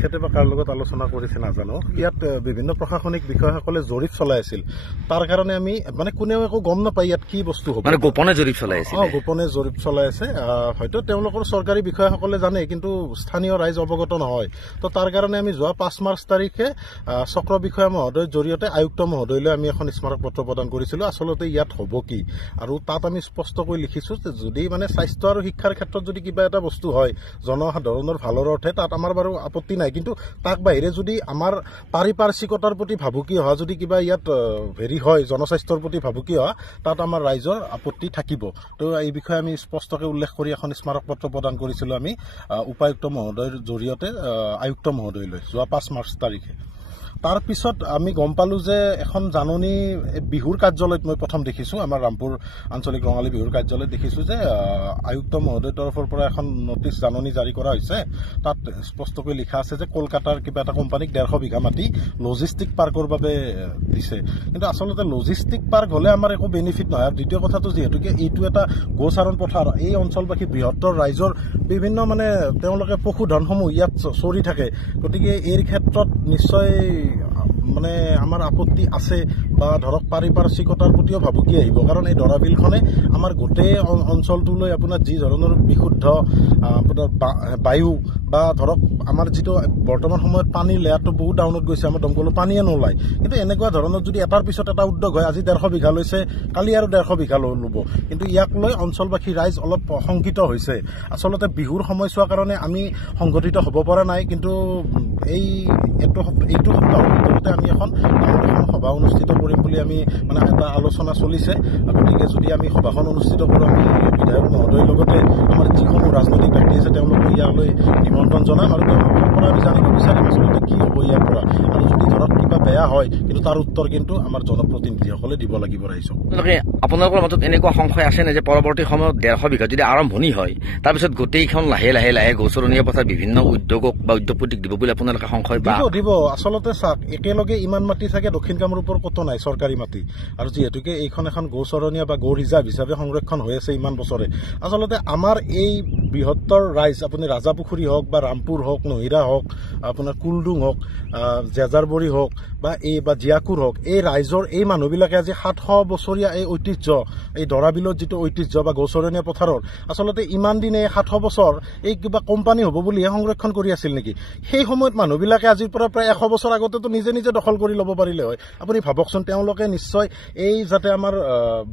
তেখেতে বা কাৰ লগত আলোচনা কৰিছে নাজানো ইয়াত বিভিন্ন প্ৰশাসনিক বিষয়াসকলে জৰীপ চলাই আছিল তাৰ কাৰণে আমি মানে কোনেও একো গম নাপায় ইয়াত কি বস্তু হ'ব মানে গোপনে জৰীপ চলাই আছে গোপনে জৰীপ চলাই আছে হয়তো তেওঁলোকৰ চৰকাৰী বিষয়াসকলে জানে কিন্তু স্থানীয় ৰাইজ অৱগত নহয় তো তাৰ কাৰণে আমি যোৱা 5 মাৰ্চ তাৰিখে চক্ৰ বিষয়া মহোদয়ৰ জৰিয়তে আয়ুক্ত মহোদয়লৈ আমি এখন স্মাৰক পত্ৰ প্ৰদান কৰিছিলো আসলতে ইয়াত হ'ব কি আৰু তাত আমি স্পষ্টকৈ লিখিছো যে যদি মানে স্বাস্থ্য আৰু শিক্ষাৰ ক্ষেত্ৰত যদি কিবা এটা বস্তু হয় জনসাধাৰণৰ ভালৰ অৰ্থে তাত আমাৰ বাৰু আপত্তি নাই কিন্তু তাক বাহিৰে যদি আমাৰ পাৰিপাৰ্শ্বিকতাৰ প্ৰতি ভাবুকি হোৱা যদি কিবা ইয়াত হেৰি হয় জনস্বাস্থ্যৰ প্ৰতি ভাবুকি হোৱা তাত আমাৰ ৰাইজৰ আপত্তি থাকিব তো এই বিষয়ে আমি স্পষ্টকৈ উল্লেখ কৰি এখন স্মাৰক পত্ৰ প্ৰদান কৰিছিলো আমি উপায়ুক্ত মহোদয়ৰ জৰিয়তে আয়ুক্ত মহোদয়লৈ যোৱা 5 মাৰ্চ তাৰিখে তাৰ পিছত আমি গম পালো যে এখন জাননী বিহুৰ কাৰ্যালয়ত মই প্ৰথম দেখিছো আমাৰ ৰামপুৰ আঞ্চলিক ৰঙালী বিহুৰ কাৰ্যালয়ত দেখিছো যে আয়ুক্ত মহোদয়ৰ তৰফৰ পৰা এখন নটিচ জাননী জাৰি কৰা হৈছে তাত স্পষ্টকৈ লিখা আছে যে কলকাতাৰ কিবা এটা কোম্পানীক 150 বিঘা মাটি লজিষ্টিক পাৰ্কৰ বাবে দিছে কিন্তু আসলতে লজিষ্টিক পাৰ্ক হলে আমাৰ একো বেনিফিট নহয় আৰু দ্বিতীয় কথাটো যেহেতুকে এইটো এটা গোচাৰণ পথাৰ এই অঞ্চলবাসী বৃহত্তৰ ৰাইজৰ বিভিন্ন মানে তেওঁলোকে পশুধনসমূহ ইয়াত চৰি থাকে গতিকে এই ক্ষেত্ৰত নিশ্চয় মানে আমাৰ আপত্তি আছে বা ধৰক পাৰিপাৰ্শ্বিকতাৰ প্ৰতিও ভাবুকি আহিব কাৰণ এই দৰাবিলখনে আমাৰ গোটেই অঞ্চলটোলৈ আপোনাৰ যি ধৰণৰ বিশুদ্ধ আপোনাৰ বায়ু বা ধৰক আমাৰ যিটো বৰ্তমান সময়ত পানীৰ লেয়াৰটো বহুত ডাউনত গৈছে আমাৰ দমকলৰ পানীয়ে নোলায় কিন্তু এনেকুৱা ধৰণৰ যদি এটাৰ পিছত এটা উদ্যোগ হয় আজি 150 বিঘা লৈছে কালি আৰু 150 বিঘা ল'ব কিন্তু ইয়াক লৈ অঞ্চলবাসী ৰাইজ অলপ শংকিত হৈছে আচলতে বিহুৰ সময়ছোৱাৰ কাৰণে আমি সংগঠিত হ'ব পৰা নাই কিন্তু এইটো সপ্তাহৰ ভিতৰতে আমি এখন সভা অনুষ্ঠিত কৰিম বুলি আমি মানে এটা আলোচনা চলিছে গতিকে যদি আমি সভাখন অনুষ্ঠিত কৰোঁ আমি বিধায়ক মহোদয়ৰ লগতে আমাৰ যিসমূহ ৰাজনৈতিক ব্যক্তি আছে তেওঁলোকক ইয়ালৈ নিমন্ত্ৰণ জনাম আৰু তেওঁলোকৰ পৰা আমি জানিব বিচাৰিম আচলতে কি হ'ব ইয়াৰ পৰা আৰু যদি ধৰক কিবা বেয়া হয় কিন্তু তাৰ উত্তৰ কিন্তু আমাৰ জনপ্ৰতিনিধিসকলে দিব লাগিব ৰাইজক আপোনালোকৰ মাজত এনেকুৱা সংশয় আছে নে যে পৰৱৰ্তী সময়ত 150 বিঘা যদি আৰম্ভণি হয় তাৰপিছত গোটেইখন লাহে লাহে লাহে গোচৰণীয়া পথাৰ বিভিন্ন উদ্যোগক বা উদ্যোগপতিক দিব বুলি আপোনালোকে সংশয় দিব আচলতে চাওক একেলগে ইমান মাটি থাকে দক্ষিণ কামৰূপৰ কতো নাই চৰকাৰী মাটি আৰু যিহেতুকে এইখন এখন গৌচৰণীয়া বা গৌ ৰিজাৰ্ভ হিচাপে সংৰক্ষণ হৈ আছে ইমান বছৰে আচলতে আমাৰ এই বৃহত্তৰ ৰাইজ আপুনি ৰাজাপুখুৰী হওক বা ৰামপুৰ হওক নহিৰা হওক আপোনাৰ কুলডুং হওক জেজাৰবৰী হওক বা জিয়াকুৰ হওক এই ৰাইজৰ এই মানুহবিলাকে আজি 700 বছৰীয়া এই ঐতিহ্য এই দৰাবিলত যিটো ঐতিহ্য বা গৌচৰণীয়া পথাৰৰ আচলতে ইমান দিনে 700 বছৰ এই কিবা কোম্পানী হ'ব বুলিহে সংৰক্ষণ কৰি আছিল নেকি সেই সময়ত মানুহবিলাকে আজিৰ পৰা প্ৰায় 100 বছৰ আগতেতো নিজে নিজে দখল কৰি ল'ব পাৰিলে হয় আপুনি ভাবকচোন তেওঁলোকে নিশ্চয় এই যাতে আমাৰ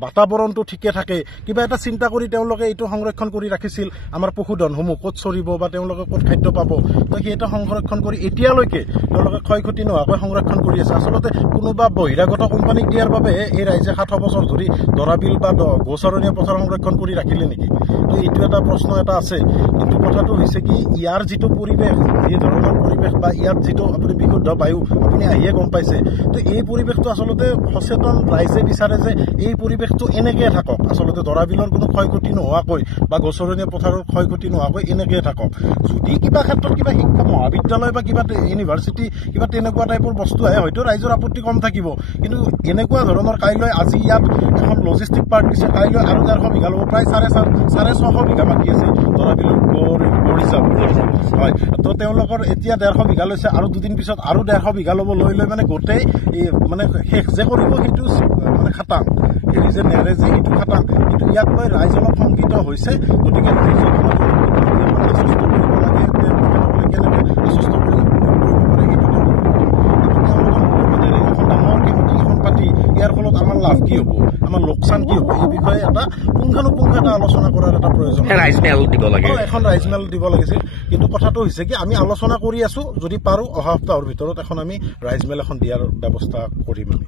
বাতাবৰণটো ঠিকে থাকে কিবা এটা চিন্তা কৰি তেওঁলোকে এইটো সংৰক্ষণ কৰি ৰাখিছিল আমাৰ পশুধনসমূহ ক'ত চৰিব বা তেওঁলোকে ক'ত খাদ্য পাব তো সেইটো সংৰক্ষণ কৰি এতিয়ালৈকে তেওঁলোকে ক্ষয়ক্ষতি নোহোৱাকৈ সংৰক্ষণ কৰি আছে আচলতে কোনোবা বহিৰাগত কোম্পানীক দিয়াৰ বাবে এই ৰাইজে 700 বছৰ ধৰি দৰাবিল বা গোচৰণীয়া পথাৰ সংৰক্ষণ কৰি ৰাখিলে নেকি তো এইটো এটা প্ৰশ্ন এটা আছে কিন্তু কথাটো হৈছে কি ইয়াৰ যিটো পৰিৱেশ এই ধৰণৰ পৰিৱেশ বা ইয়াত যিটো আপুনি বিশুদ্ধ বায়ু আপুনি আহিয়ে গম পাইছে তো এই পৰিৱেশটো আচলতে সচেতন ৰাইজে বিচাৰে যে এই পৰিৱেশটো এনেকৈ থাকক আচলতে দৰাবিলৰ কোনো ক্ষয়ক্ষতি নোহোৱাকৈ বা গোচৰণীয়া পথাৰৰ ক্ষয়ক্ষতি নোহোৱাকৈ এনেকৈ থাকক যদি কিবা ক্ষেত্ৰত কিবা শিক্ষা মহাবিদ্যালয় বা কিবা ইউনিভাৰ্চিটি কিবা তেনেকুৱা টাইপৰ বস্তু আহে হয়তো ৰাইজৰ আপত্তি কম থাকিব কিন্তু এনেকুৱা ধৰণৰ কাইলৈ আজি ইয়াত এখন লজিষ্টিক পাৰ্ক দিছে কাইলৈ আৰু 150 বিঘা ল'ব প্ৰায় 650 বিঘা মাটি আছে দৰাবিলৰ হয় তো তেওঁলোকৰ এতিয়া 150 বিঘা লৈছে আৰু দুদিন পিছত আৰু 150 বিঘা ল'ব লৈ মানে গোটেই মানে শেষ যে কৰিব সেইটো মানে খাটাং হেৰি যে নেৰে যে সেইটো খাটাং কিন্তু ইয়াক লৈ ৰাইজ অলপ শংকিত হৈছে গতিকে ইয়াৰ ফলত আমাৰ লাভ কি হ'ব আমাৰ লোকচান কি হ'ব এই বিষয়ে এটা পুংখানুপুংখ এটা আলোচনা কৰাৰ এটা প্ৰয়োজন এখন ৰাইজমেল দিব লাগিছিল কিন্তু কথাটো হৈছে কি আমি আলোচনা কৰি আছো যদি পাৰো অহা সপ্তাহৰ ভিতৰত এখন আমি ৰাইজমেল এখন দিয়াৰ ব্যৱস্থা কৰিম আমি